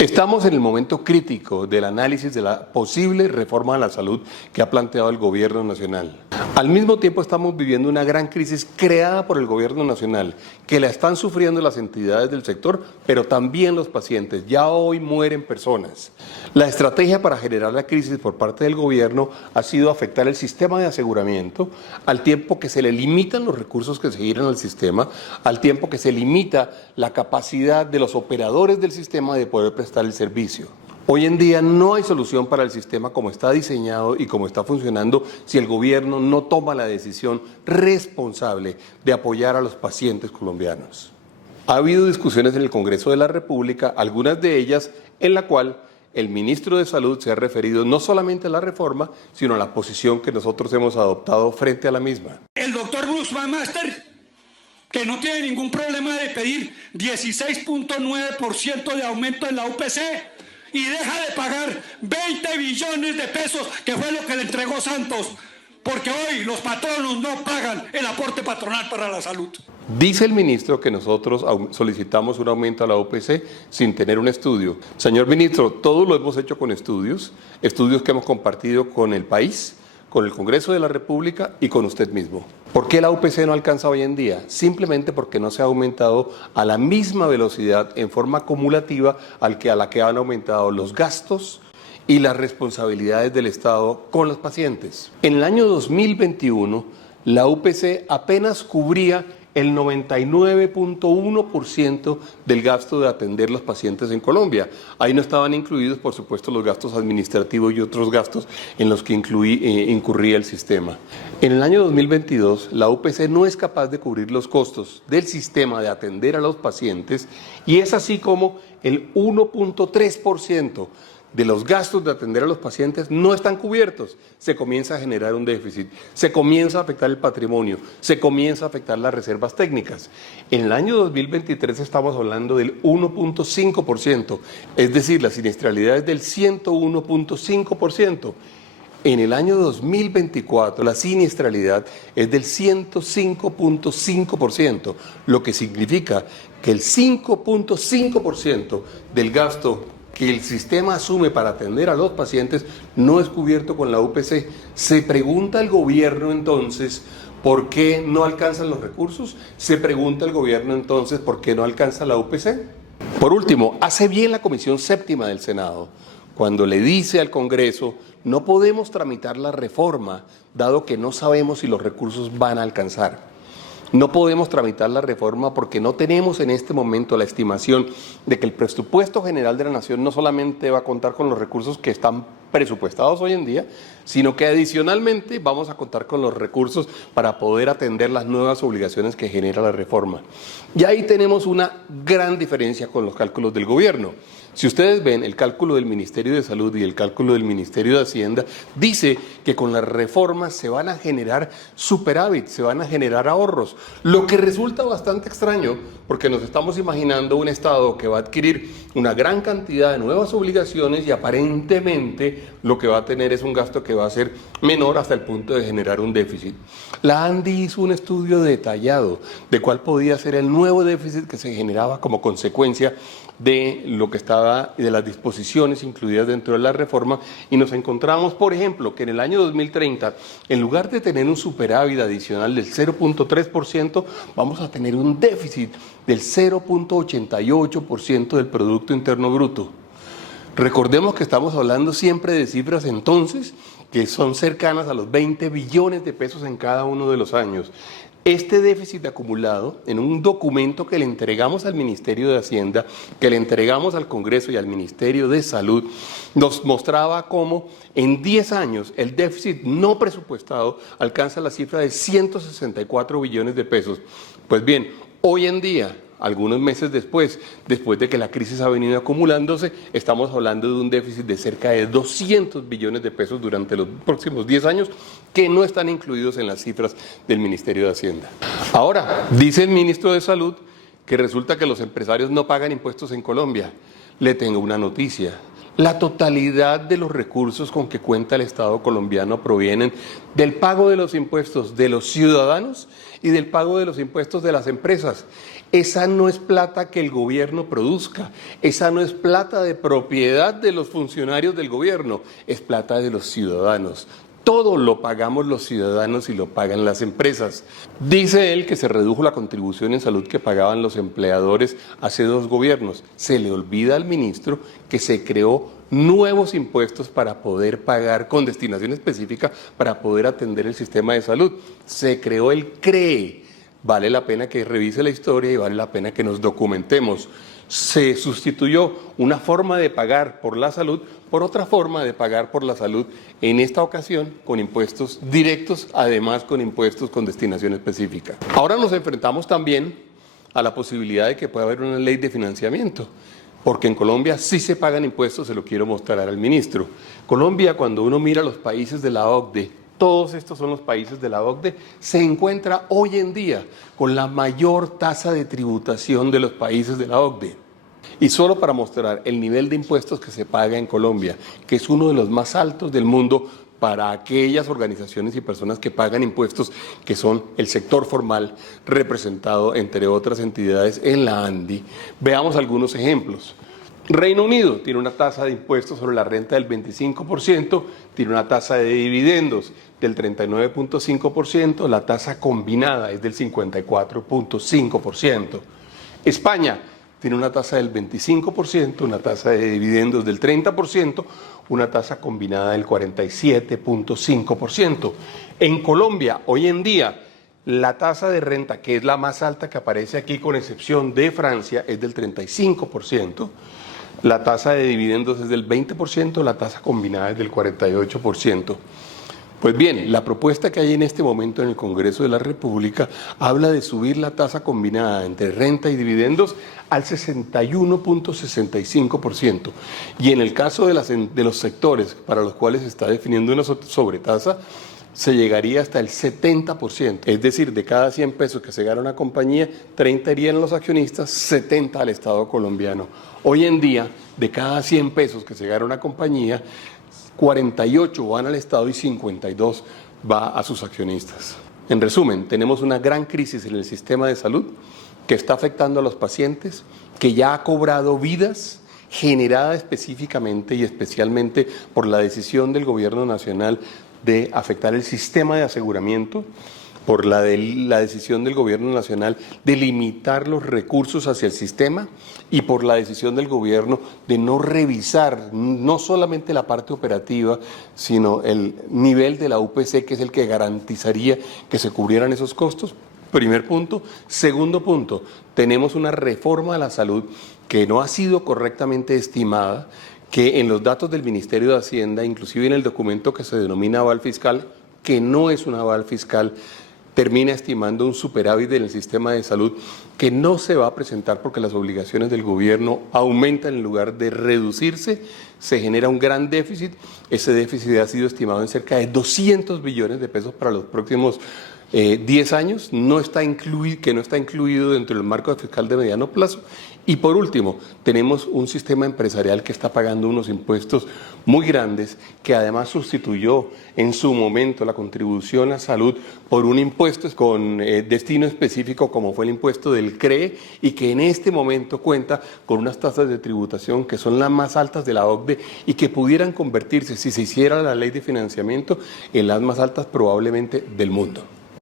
Estamos en el momento crítico del análisis de la posible reforma a la salud que ha planteado el gobierno nacional. Al mismo tiempo estamos viviendo una gran crisis creada por el gobierno nacional, que la están sufriendo las entidades del sector, pero también los pacientes. Ya hoy mueren personas. La estrategia para generar la crisis por parte del gobierno ha sido afectar el sistema de aseguramiento, al tiempo que se le limitan los recursos que se giran al sistema, al tiempo que se limita la capacidad de los operadores del sistema de poder prestar el servicio. Hoy en día no hay solución para el sistema como está diseñado y como está funcionando si el gobierno no toma la decisión responsable de apoyar a los pacientes colombianos. Ha habido discusiones en el Congreso de la República, algunas de ellas en la cual el ministro de Salud se ha referido no solamente a la reforma, sino a la posición que nosotros hemos adoptado frente a la misma. El doctor Bruce Master, que no tiene ningún problema de pedir 16.9% de aumento en la UPC y deja de pagar 20 billones de pesos, que fue lo que le entregó Santos, porque hoy los patronos no pagan el aporte patronal para la salud. Dice el ministro que nosotros solicitamos un aumento a la UPC sin tener un estudio. Señor ministro, todo lo hemos hecho con estudios que hemos compartido con el país, con el Congreso de la República y con usted mismo. ¿Por qué la UPC no alcanza hoy en día? Simplemente porque no se ha aumentado a la misma velocidad en forma acumulativa a la que han aumentado los gastos y las responsabilidades del Estado con los pacientes. En el año 2021, la UPC apenas cubría el 99.1% del gasto de atender los pacientes en Colombia. Ahí no estaban incluidos, por supuesto, los gastos administrativos y otros gastos en los que incurría el sistema. En el año 2022, la UPC no es capaz de cubrir los costos del sistema de atender a los pacientes y es así como el 1.3% de los gastos de atender a los pacientes no están cubiertos. Se comienza a generar un déficit, se comienza a afectar el patrimonio, se comienza a afectar las reservas técnicas. En el año 2023 estamos hablando del 1.5%, es decir, la siniestralidad es del 101.5%. En el año 2024 la siniestralidad es del 105.5%, lo que significa que el 5.5% del gasto que el sistema asume para atender a los pacientes no es cubierto con la UPC. Se pregunta el gobierno entonces ¿por qué no alcanzan los recursos? Se pregunta el gobierno entonces ¿por qué no alcanza la UPC? Por último, hace bien la Comisión Séptima del Senado cuando le dice al Congreso no podemos tramitar la reforma dado que no sabemos si los recursos van a alcanzar. No podemos tramitar la reforma porque no tenemos en este momento la estimación de que el presupuesto general de la Nación no solamente va a contar con los recursos que están presupuestados hoy en día, sino que adicionalmente vamos a contar con los recursos para poder atender las nuevas obligaciones que genera la reforma. Y ahí tenemos una gran diferencia con los cálculos del gobierno. Si ustedes ven el cálculo del Ministerio de Salud y el cálculo del Ministerio de Hacienda, dice que con las reformas se van a generar superávit, se van a generar ahorros, lo que resulta bastante extraño porque nos estamos imaginando un Estado que va a adquirir una gran cantidad de nuevas obligaciones y aparentemente lo que va a tener es un gasto que va a ser menor hasta el punto de generar un déficit. La ANDI hizo un estudio detallado de cuál podía ser el nuevo déficit que se generaba como consecuencia de lo que estaba, de las disposiciones incluidas dentro de la reforma, y nos encontramos, por ejemplo, que en el año 2030, en lugar de tener un superávit adicional del 0.3%, vamos a tener un déficit del 0.88% del Producto Interno Bruto. Recordemos que estamos hablando siempre de cifras entonces que son cercanas a los 20 billones de pesos en cada uno de los años. Este déficit acumulado en un documento que le entregamos al Ministerio de Hacienda, que le entregamos al Congreso y al Ministerio de Salud, nos mostraba cómo en 10 años el déficit no presupuestado alcanza la cifra de 164 billones de pesos. Pues bien, hoy en día, algunos meses después de que la crisis ha venido acumulándose, estamos hablando de un déficit de cerca de 200 billones de pesos durante los próximos 10 años que no están incluidos en las cifras del Ministerio de Hacienda. Ahora, dice el ministro de Salud que resulta que los empresarios no pagan impuestos en Colombia. Le tengo una noticia. La totalidad de los recursos con que cuenta el Estado colombiano provienen del pago de los impuestos de los ciudadanos y del pago de los impuestos de las empresas. Esa no es plata que el gobierno produzca, esa no es plata de propiedad de los funcionarios del gobierno, es plata de los ciudadanos. Todo lo pagamos los ciudadanos y lo pagan las empresas. Dice él que se redujo la contribución en salud que pagaban los empleadores hace 2 gobiernos. Se le olvida al ministro que se creó nuevos impuestos para poder pagar con destinación específica para poder atender el sistema de salud. Se creó el CREE. Vale la pena que revise la historia y vale la pena que nos documentemos. Se sustituyó una forma de pagar por la salud por otra forma de pagar por la salud, en esta ocasión con impuestos directos, además con impuestos con destinación específica. Ahora nos enfrentamos también a la posibilidad de que pueda haber una ley de financiamiento, porque en Colombia sí se pagan impuestos, se lo quiero mostrar al ministro. Colombia, cuando uno mira los países de la OCDE, todos estos son los países de la OCDE, se encuentra hoy en día con la mayor tasa de tributación de los países de la OCDE. Y solo para mostrar el nivel de impuestos que se paga en Colombia, que es uno de los más altos del mundo para aquellas organizaciones y personas que pagan impuestos, que son el sector formal, representado entre otras entidades en la ANDI. Veamos algunos ejemplos. Reino Unido tiene una tasa de impuestos sobre la renta del 25%, tiene una tasa de dividendos del 39.5%, la tasa combinada es del 54.5%. España tiene una tasa del 25%, una tasa de dividendos del 30%, una tasa combinada del 47.5%. En Colombia, hoy en día, la tasa de renta, que es la más alta que aparece aquí con excepción de Francia, es del 35%. La tasa de dividendos es del 20%, la tasa combinada es del 48%. Pues bien, la propuesta que hay en este momento en el Congreso de la República habla de subir la tasa combinada entre renta y dividendos al 61.65%. Y en el caso de los sectores para los cuales se está definiendo una sobretasa, se llegaría hasta el 70%. Es decir, de cada 100 pesos que se gana una compañía, 30 irían a los accionistas, 70 al Estado colombiano. Hoy en día, de cada 100 pesos que se gana una compañía, 48 van al Estado y 52 va a sus accionistas. En resumen, tenemos una gran crisis en el sistema de salud que está afectando a los pacientes, que ya ha cobrado vidas, generada específicamente y especialmente por la decisión del Gobierno Nacional de afectar el sistema de aseguramiento, por la decisión del Gobierno Nacional de limitar los recursos hacia el sistema y por la decisión del Gobierno de no revisar no solamente la parte operativa, sino el nivel de la UPC, que es el que garantizaría que se cubrieran esos costos. Primer punto. Segundo punto, tenemos una reforma a la salud que no ha sido correctamente estimada, que en los datos del Ministerio de Hacienda, inclusive en el documento que se denomina aval fiscal, que no es un aval fiscal, termina estimando un superávit en el sistema de salud que no se va a presentar porque las obligaciones del gobierno aumentan en lugar de reducirse, se genera un gran déficit. Ese déficit ha sido estimado en cerca de 200 billones de pesos para los próximos 10 años, que no está incluido dentro del marco fiscal de mediano plazo. Y por último, tenemos un sistema empresarial que está pagando unos impuestos muy grandes, que además sustituyó en su momento la contribución a salud por un impuesto con destino específico como fue el impuesto del CREE, y que en este momento cuenta con unas tasas de tributación que son las más altas de la OCDE y que pudieran convertirse, si se hiciera la ley de financiamiento, en las más altas probablemente del mundo.